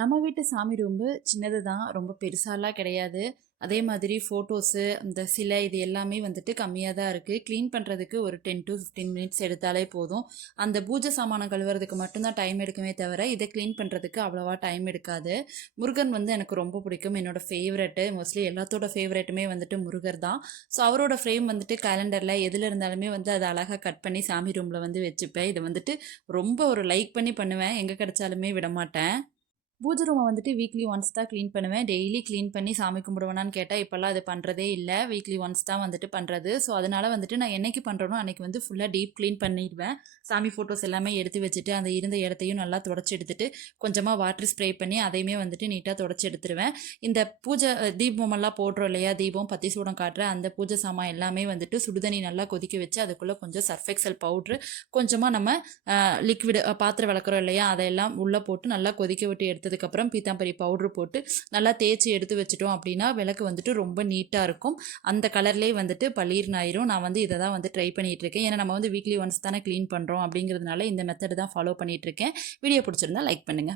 நம்ம வீட்டு சாமி ரூம்பு சின்னது தான். ரொம்ப பெருசாலாம் கிடையாது. அதே மாதிரி ஃபோட்டோஸு, அந்த சிலை இது எல்லாமே வந்துட்டு கம்மியா தான் இருக்கு. கிளீன் பண்ணுறதுக்கு ஒரு 10 to 15 மினிட்ஸ் எடுத்தாலே போதும். அந்த பூஜை சாமானம் கழுவுறதுக்கு மட்டும் தான் டைம் எடுக்குமே தவிர, இத கிளீன் பண்ணுறதுக்கு அவ்வளவா டைம் எடுக்காது. முருகன் வந்து எனக்கு ரொம்ப பிடிக்கும். என்னோட ஃபேவரெட்டு. மோஸ்ட்லி எல்லாத்தோட ஃபேவரெட்டுமே வந்துட்டு முருகர் தான். ஸோ அவரோட ஃப்ரேம் வந்துட்டு கேலண்டரில் எதில இருந்தாலுமே வந்து அத அழகா கட் பண்ணி சாமி ரூமில் வந்து வச்சுப்பேன். இத வந்துட்டு ரொம்ப ஒரு லைக் பண்ணி பண்ணுவேன். எங்க கிடைச்சாலுமே விடமாட்டேன். பூஜை ரூமை வந்துட்டு வீக்லி ஒன்ஸ் தான் க்ளீன் பண்ணுவேன். டெய்லி க்ளீன் பண்ணி சாமி கும்பிடுவேனான்னு கேட்டால் இப்போல்லாம் அது பண்ணுறதே இல்லை. வீக்லி ஒன்ஸ் தான் வந்துட்டு பண்ணுறது. ஸோ அதனால் வந்துட்டு நான் என்னைக்கு பண்ணுறனோ அன்றைக்கி வந்து ஃபுல்லாக டீப் க்ளீன் பண்ணிடுவேன். சாமி ஃபோட்டோஸ் எல்லாமே எடுத்து வச்சுட்டு அந்த இருந்த இடத்தையும் நல்லா தொடச்சி எடுத்துட்டு கொஞ்சமாக வாட்டர் ஸ்ப்ரே பண்ணி அதையுமே வந்துட்டு நீட்டாக தொடச்சி எடுத்துருவேன். இந்த பூஜை தீபமெல்லாம் போடுறோம் இல்லையா, தீபம் பத்தி சூடம் காட்டுற அந்த பூஜை சாமான் எல்லாமே வந்துட்டு சுடுதண்ணி நல்லா கொதிக்க வச்சு அதுக்குள்ளே கொஞ்சம் சர்ஃபெக்சல் பவுட்ரு, கொஞ்சமாக நம்ம லிக்விடு பாத்திரம் விளக்குறோம் இல்லையா, அதையெல்லாம் உள்ளே போட்டு நல்லா கொதிக்க விட்டு எடுத்ததுக்கப்புறம் பீத்தாம்பரி பவுட்ரு போட்டு நல்லா தேய்ச்சி எடுத்து வச்சுட்டோம் அப்படின்னா விளக்கு வந்துட்டு ரொம்ப நீட்டாக இருக்கும். அந்த கலர்லேயே வந்துட்டு பளீர்னு ஆயிரும். நான் வந்து இதை தான் வந்து ட்ரை பண்ணிகிட்டு இருக்கேன். ஏன்னா நம்ம வந்து வீக்லி ஒன்ஸ் தானே க்ளீன் பண்ணுறோம் அப்படிங்கிறதுனால இந்த மெத்தட் தான் ஃபாலோ பண்ணிகிட்டு இருக்கேன். வீடியோ பிடிச்சிருந்தா லைக் பண்ணுங்கள்.